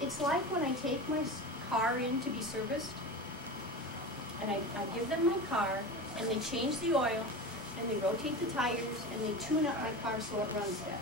It's like when I take my car in to be serviced, and I give them my car, and they change the oil, and they rotate the tires, and they tune up my car so it runs better.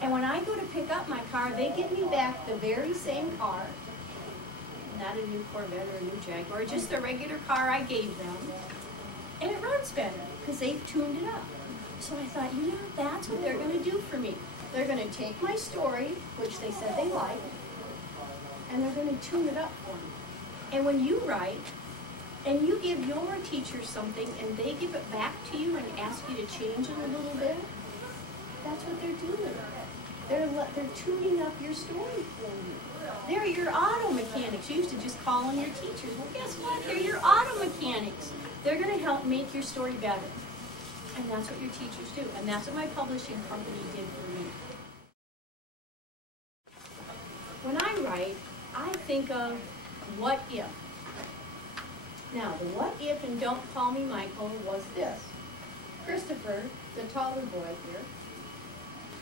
And when I go to pick up my car, they give me back the very same car, not a new Corvette or a new Jaguar, just the regular car I gave them, and it runs better because they've tuned it up. So I thought, you know, that's what they're going to do for me. They're going to take my story, which they said they like, and they're going to tune it up for me. And when you write, and you give your teacher something, and they give it back to you and ask you to change it a little bit, that's what they're doing. They're tuning up your story for you. They're your auto mechanics. You used to just call them your teachers. Well, guess what? They're your auto mechanics. They're going to help make your story better. And that's what your teachers do. And that's what my publishing company did for me. When I write, I think of what if. Now, the what if, and don't call me Michael, was this. Christopher, the taller boy here,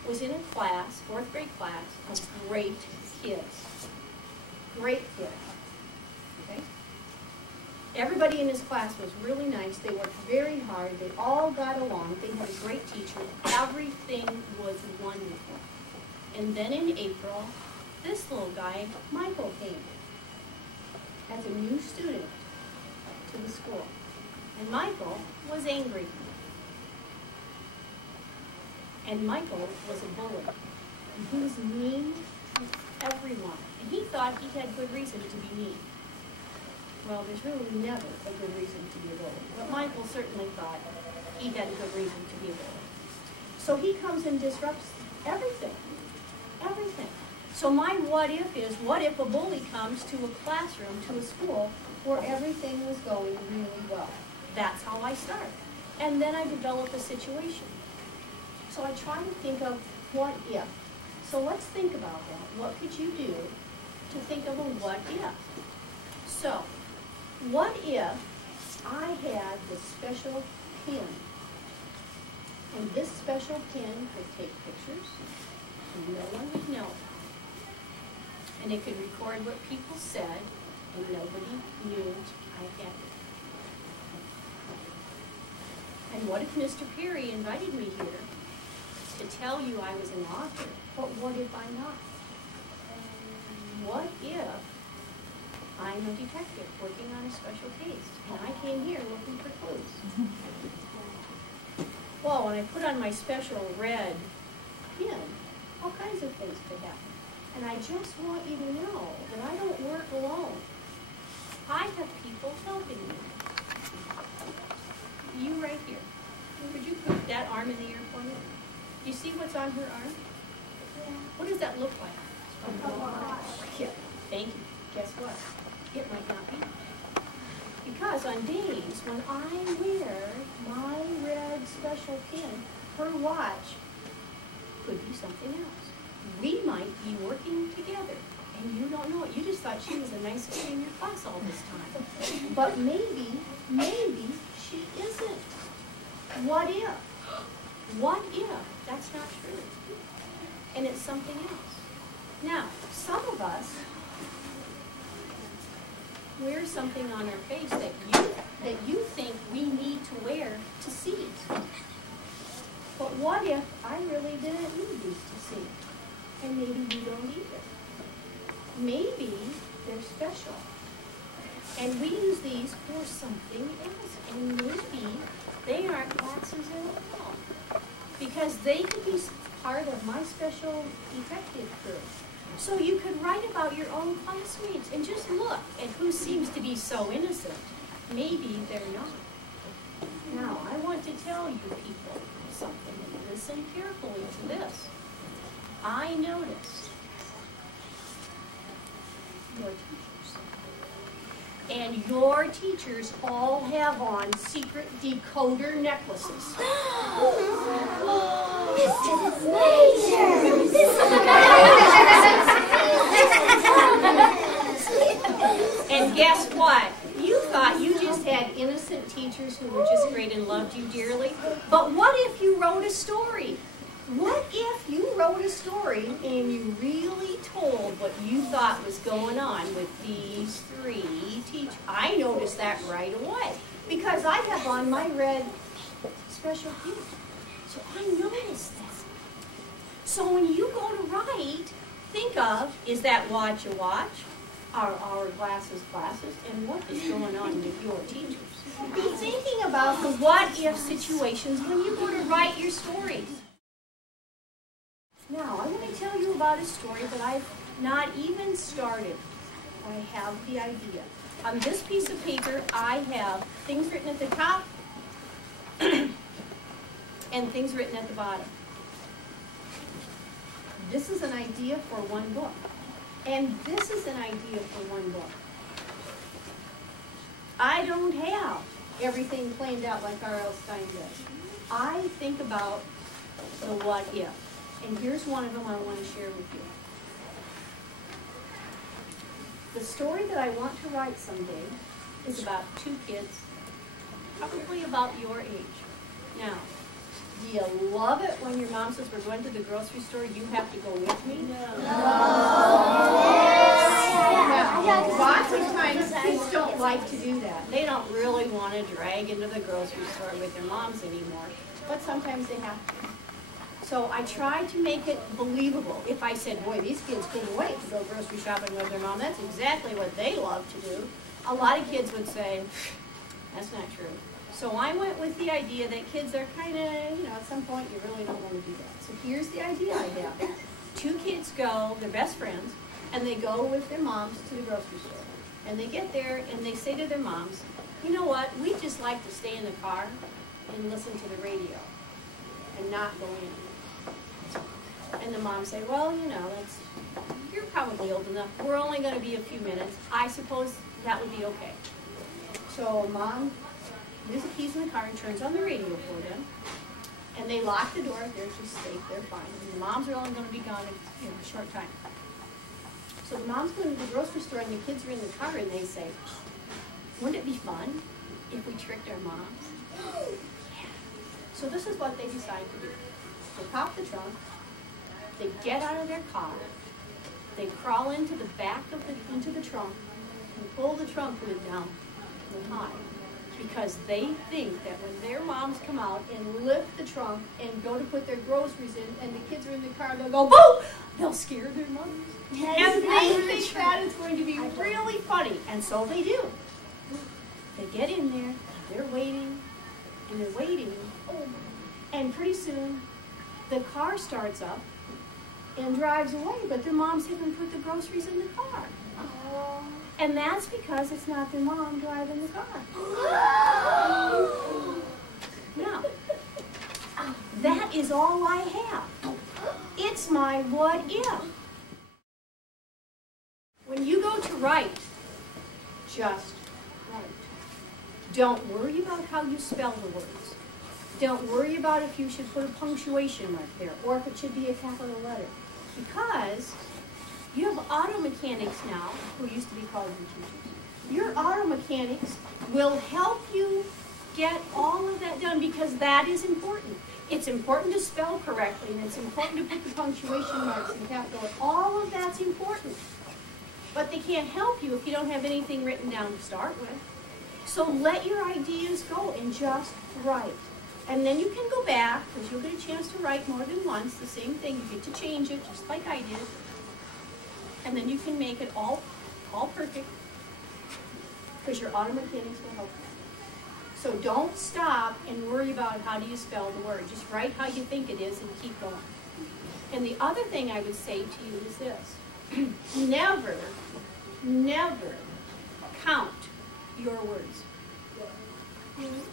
was in a class, 4th grade class, of great kids. Great kids. Okay? Everybody in his class was really nice. They worked very hard. They all got along. They had a great teacher. Everything was wonderful. And then in April, this little guy, Michael, came as a new student to the school. And Michael was angry. And Michael was a bully. And he was mean to everyone. And he thought he had good reason to be mean. Well, there's really never a good reason to be a bully. But Michael certainly thought he had a good reason to be a bully. So he comes and disrupts everything. Everything. So my what if is, what if a bully comes to a classroom, to a school, where everything was going really well? That's how I start. And then I develop a situation. So I try to think of what if. So let's think about that. What could you do to think of a what if? So, what if I had this special pen? And this special pen could take pictures, and no one would know. And it could record what people said, and nobody knew I had it. And what if Mr. Perry invited me here to tell you I was an author? But what if I'm not? What if I'm a detective working on a special case, and I came here looking for clues? Well, when I put on my special red pin, all kinds of things could happen. And I just want you to know that I don't work alone. I have people helping me. You right here. Could you put that arm in the air for me? Do you see what's on her arm? Yeah. What does that look like? Yeah. Thank you. Guess what? It might not be. Because on days when I wear my red special pin, her watch could be something else. We might be working together, and you don't know it. You just thought she was the nicest kid in your class all this time. But maybe she isn't. What if? What if that's not true? And it's something else. Now, some of us wear something on our face that you think we need to wear to see it. But what if I really didn't need these to see? And maybe you don't either. Maybe they're special. And we use these for something else. And maybe they aren't glasses at all. Because they could be part of my special detective crew. So you could write about your own classmates and just look at who seems to be so innocent. Maybe they're not. Now, I want to tell you people something, and listen carefully to this. I noticed your teachers. And your teachers all have on secret decoder necklaces. This is major! And guess what? You thought you just had innocent teachers who were just great and loved you dearly. But what if you wrote a story? what if you wrote a story and you really told what you thought was going on with these three teachers? I noticed that right away because I have on my red special feature. So I noticed that. So when you go to write, think of, is that watch a watch? Are our glasses glasses? And what is going on with your teachers? Be thinking about the what-if situations when you go to write your stories. Now, I'm going to tell you about a story that I've not even started. I have the idea. On this piece of paper, I have things written at the top and things written at the bottom. This is an idea for one book. And this is an idea for one book. I don't have everything planned out like R.L. Stein does. I think about the what if. And here's one of them I want to share with you. The story that I want to write someday is about two kids, probably about your age. Now, do you love it when your mom says, we're going to the grocery store, you have to go with me? Lots of times kids don't like to do that. They don't really want to drag into the grocery store with their moms anymore, but sometimes they have to. So I try to make it believable. If I said, boy, these kids couldn't wait to go grocery shopping with their mom, that's exactly what they love to do. A lot of kids would say, that's not true. So I went with the idea that kids are kind of, at some point you really don't want to do that. So here's the idea I have. Two kids go, they're best friends, and they go with their moms to the grocery store. And they get there and they say to their moms, you know what, we just like to stay in the car and listen to the radio and not go in. And the moms say, well, you're probably old enough. We're only going to be a few minutes. I suppose that would be okay. So mom leaves the keys in the car and turns on the radio for them. And they lock the door. They're just safe. They're fine. And the moms are only going to be gone in a short time. So the mom's going to the grocery store and the kids are in the car and they say, wouldn't it be fun if we tricked our moms? Yeah. So this is what they decide to do. They pop the trunk. They get out of their car, they crawl into the back of the trunk and pull the trunk lid down and hide. Because they think that when their moms come out and lift the trunk and go to put their groceries in and the kids are in the car, they'll go, boom! They'll scare their moms. And they think that is going to be really funny. And so they do. They get in there, they're waiting, and they're waiting. And pretty soon, the car starts up and drives away, but their moms haven't put the groceries in the car. And that's because it's not their mom driving the car. Now, that is all I have. It's my what if. When you go to write, just write. Don't worry about how you spell the words. Don't worry about if you should put a punctuation mark there or if it should be a capital letter. Because you have auto mechanics now, who used to be called your teachers. Your auto mechanics will help you get all of that done because that is important. It's important to spell correctly and it's important to put the punctuation marks in capital. All of that's important. But they can't help you if you don't have anything written down to start with. So let your ideas go and just write. And then you can go back, because you'll get a chance to write more than once, the same thing. You get to change it, just like I did. And then you can make it all perfect, because your auto mechanics will help you. So don't stop and worry about how do you spell the word. Just write how you think it is and keep going. And the other thing I would say to you is this. Never, never count your words.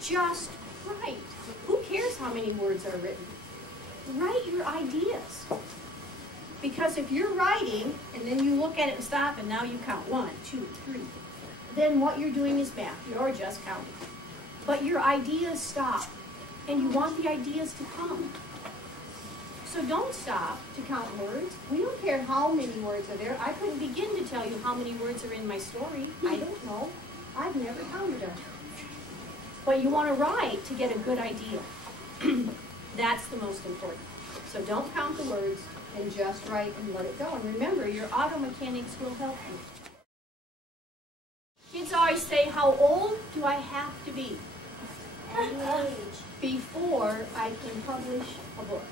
Just write. Who cares how many words are written? Write your ideas. Because if you're writing, and then you look at it and stop, and now you count 1, 2, 3, then what you're doing is math. You're just counting. But your ideas stop, and you want the ideas to come. So don't stop to count words. We don't care how many words are there. I couldn't begin to tell you how many words are in my story. I don't know. I've never counted them. But you want to write to get a good idea. That's the most important. So don't count the words and just write and let it go. And remember, your auto mechanics will help you. Kids always say, how old do I have to be before I can publish a book?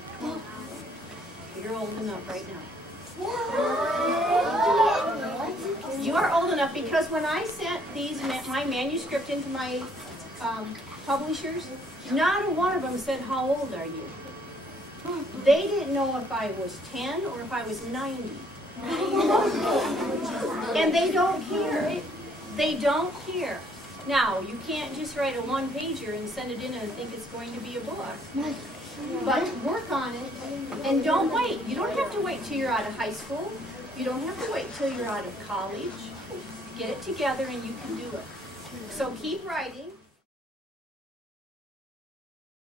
You're old enough right now. You are old enough because when I sent my manuscript into my publishers, not a one of them said, how old are you? They didn't know if I was 10 or if I was 90. And they don't care. They don't care. Now, you can't just write a one-pager and send it in and think it's going to be a book. But work on it, and don't wait. You don't have to wait till you're out of high school. You don't have to wait till you're out of college. Get it together and you can do it. So keep writing.